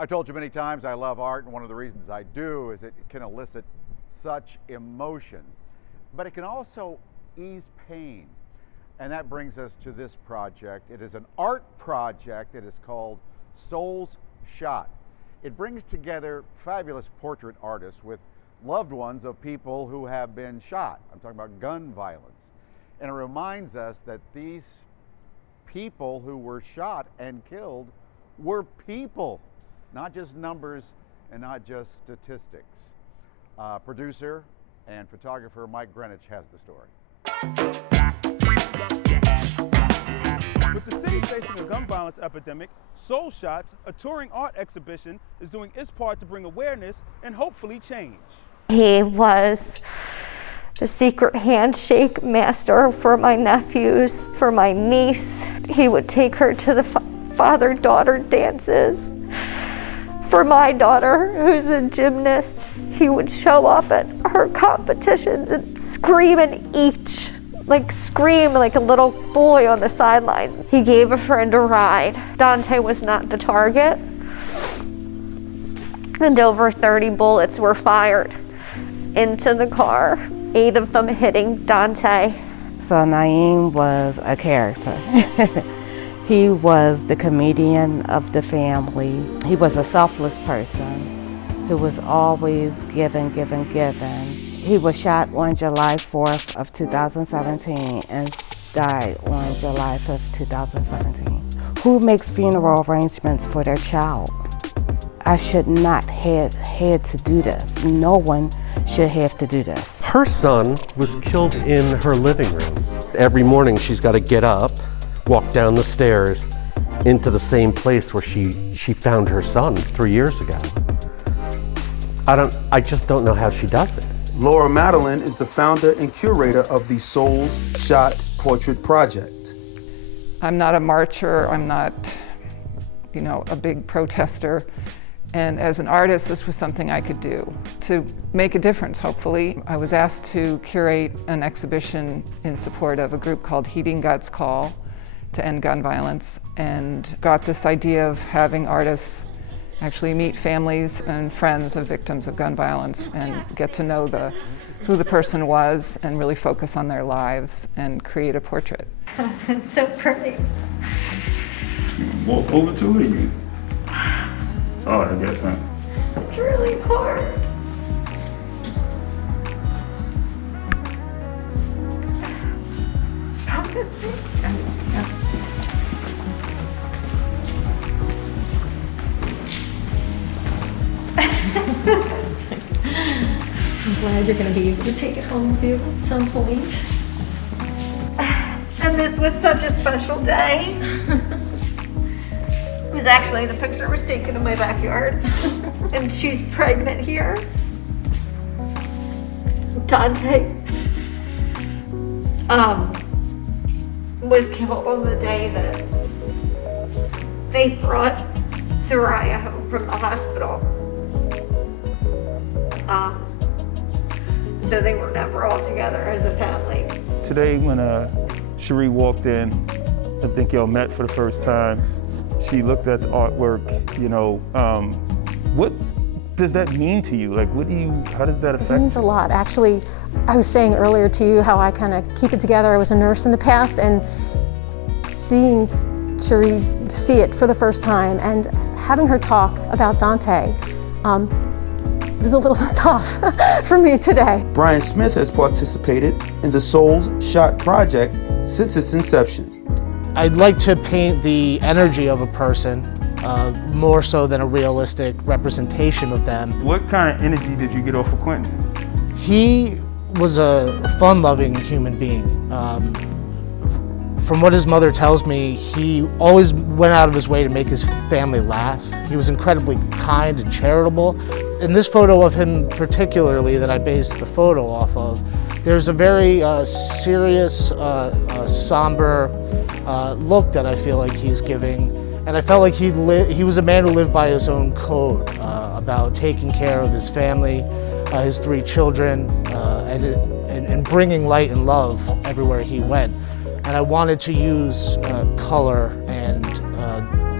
I've told you many times I love art, and one of the reasons I do is it can elicit such emotion, but it can also ease pain. And that brings us to this project. It is an art project. It is called Souls Shot. It brings together fabulous portrait artists with loved ones of people who have been shot. I'm talking about gun violence. And it reminds us that these people who were shot and killed were people, not just numbers and not just statistics. Producer and photographer Mike Greenidge has the story. With the city facing a gun violence epidemic, Soul Shots, a touring art exhibition, is doing its part to bring awareness and hopefully change. He was the secret handshake master for my nephews, for my niece. He would take her to the father-daughter dances. For my daughter, who's a gymnast, he would show up at her competitions and scream and eat. Scream like a little boy on the sidelines. He gave a friend a ride. Donte was not the target. And over 30 bullets were fired into the car, 8 of them hitting Donte. So Niam was a character. He was the comedian of the family. He was a selfless person who was always giving. He was shot on July 4th of 2017 and died on July 5th, 2017. Who makes funeral arrangements for their child? I should not have had to do this. No one should have to do this. Her son was killed in her living room. Every morning she's got to get up, walk down the stairs into the same place where she found her son 3 years ago. I just don't know how she does it. Laura Madeline is the founder and curator of the Souls Shot Portrait Project. I'm not a marcher, I'm not, a big protester. And as an artist, this was something I could do to make a difference, hopefully. I was asked to curate an exhibition in support of a group called Heeding God's Call to End Gun Violence, and got this idea of having artists actually meet families and friends of victims of gun violence and get to know who the person was and really focus on their lives and create a portrait. It's so pretty. Walk over to it again. Oh, I guess, huh? It's really hard. How good I'm glad you're going to be able to take it home with you at some point. And this was such a special day. It was actually, the picture was taken in my backyard. And she's pregnant here. Donte was killed on the day that they brought Soraya home from the hospital. So they were never all together as a family. Today when Cherie walked in, I think y'all met for the first time, she looked at the artwork, what does that mean to you? How does that affect you? It means a lot. Actually, I was saying earlier to you how I kind of keep it together. I was a nurse in the past, and seeing Cherie see it for the first time and having her talk about Donte, it was a little tough for me today. Brian Smith has participated in the Souls Shot Project since its inception. I'd like to paint the energy of a person more so than a realistic representation of them. What kind of energy did you get off of Quentin? He was a fun-loving human being. From what his mother tells me, he always went out of his way to make his family laugh. He was incredibly kind and charitable. In this photo of him particularly that I based the photo off of, there's a very serious, somber look that I feel like he's giving. And I felt like he was a man who lived by his own code about taking care of his family, his 3 children, and bringing light and love everywhere he went. And I wanted to use color and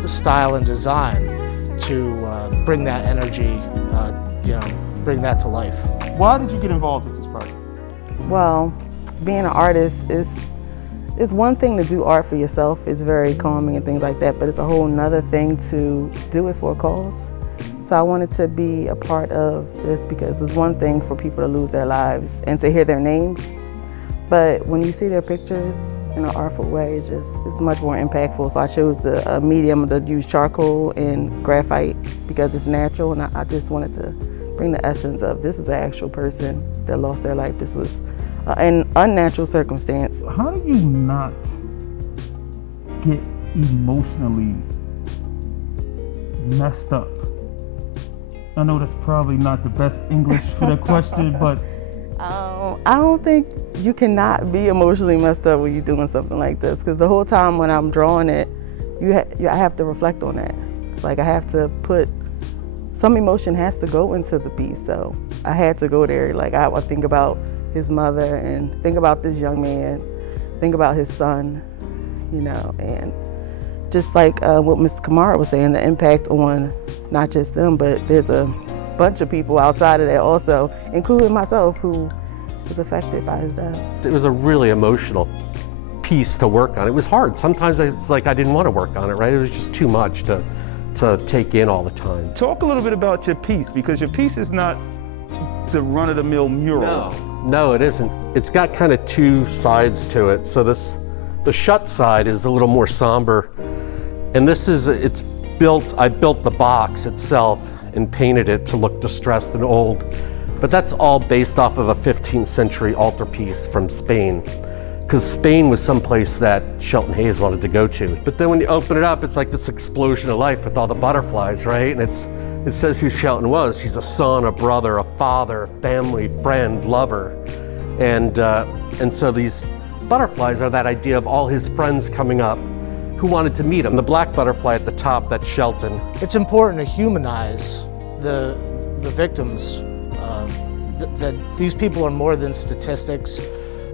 the style and design to bring that energy, bring that to life. Why did you get involved with this project? Well, being an artist is one thing to do art for yourself. It's very calming and things like that, but it's a whole nother thing to do it for a cause. So I wanted to be a part of this because it's one thing for people to lose their lives and to hear their names, but when you see their pictures in an artful way, it's much more impactful. So I chose the medium to use charcoal and graphite because it's natural, and I just wanted to bring the essence of this is an actual person that lost their life. This was an unnatural circumstance. How do you not get emotionally messed up? I know that's probably not the best English for that question, but I don't think you cannot be emotionally messed up when you're doing something like this, because the whole time when I'm drawing it, I have to reflect on that. Like I have to put, some emotion has to go into the piece, so I had to go there. Like I would think about his mother and think about this young man, think about his son, and just like what Ms. Kamara was saying, the impact on not just them, but there's a bunch of people outside of that also, including myself, who was affected by his death. It was a really emotional piece to work on. It was hard. Sometimes it's like I didn't want to work on it, right? It was just too much to take in all the time. Talk a little bit about your piece, because your piece is not the run-of-the-mill mural. No, it isn't. It's got kind of two sides to it. So the shut side is a little more somber, and I built the box itself and painted it to look distressed and old. But that's all based off of a 15th century altarpiece from Spain, because Spain was someplace that Shelton Hayes wanted to go to. But then when you open it up, it's like this explosion of life with all the butterflies, right? And it says who Shelton was. He's a son, a brother, a father, family, friend, lover. And so these butterflies are that idea of all his friends coming up who wanted to meet him. The black butterfly at the top, that's Shelton. It's important to humanize the victims, that these people are more than statistics.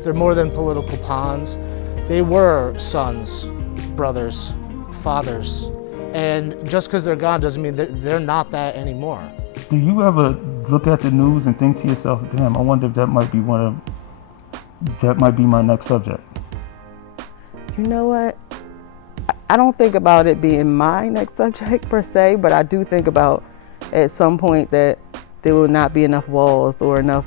They're more than political pawns. They were sons, brothers, fathers. And just because they're gone doesn't mean they're not that anymore. Do you ever look at the news and think to yourself, damn, I wonder if that might be my next subject? You know what? I don't think about it being my next subject per se, but I do think about at some point that there will not be enough walls or enough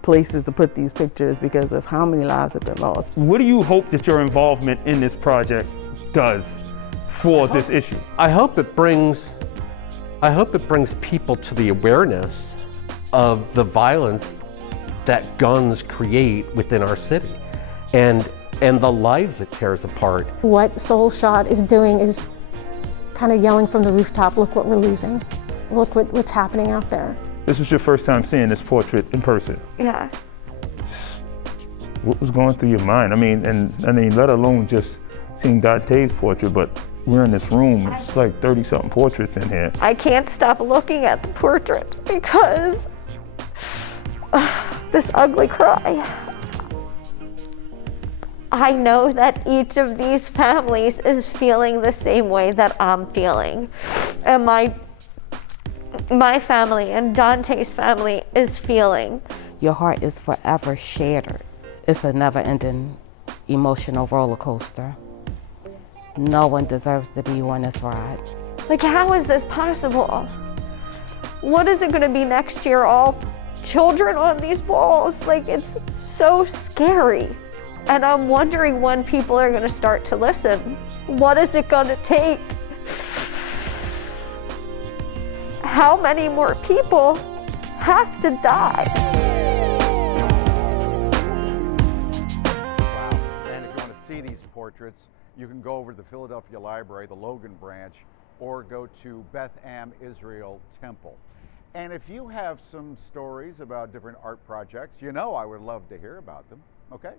places to put these pictures because of how many lives have been lost. What do you hope that your involvement in this project does for this issue? I hope it brings people to the awareness of the violence that guns create within our city and the lives it tears apart. What Soul Shot is doing is kind of yelling from the rooftop, look what we're losing. Look what's happening out there. This was your first time seeing this portrait in person. Yeah. What was going through your mind? I mean, let alone just seeing Donte's portrait, but we're in this room, it's like 30-something portraits in here. I can't stop looking at the portraits because this ugly cry. I know that each of these families is feeling the same way that I'm feeling. And my family and Donte's family is feeling. Your heart is forever shattered. It's a never-ending emotional roller coaster. No one deserves to be on this ride. Like, how is this possible? What is it gonna be next year? All children on these walls? Like, it's so scary. And I'm wondering when people are gonna start to listen. What is it gonna take? How many more people have to die? Wow. And if you want to see these portraits, you can go over to the Philadelphia Library, the Logan branch, or go to Beth Am Israel Temple. And if you have some stories about different art projects, I would love to hear about them, okay?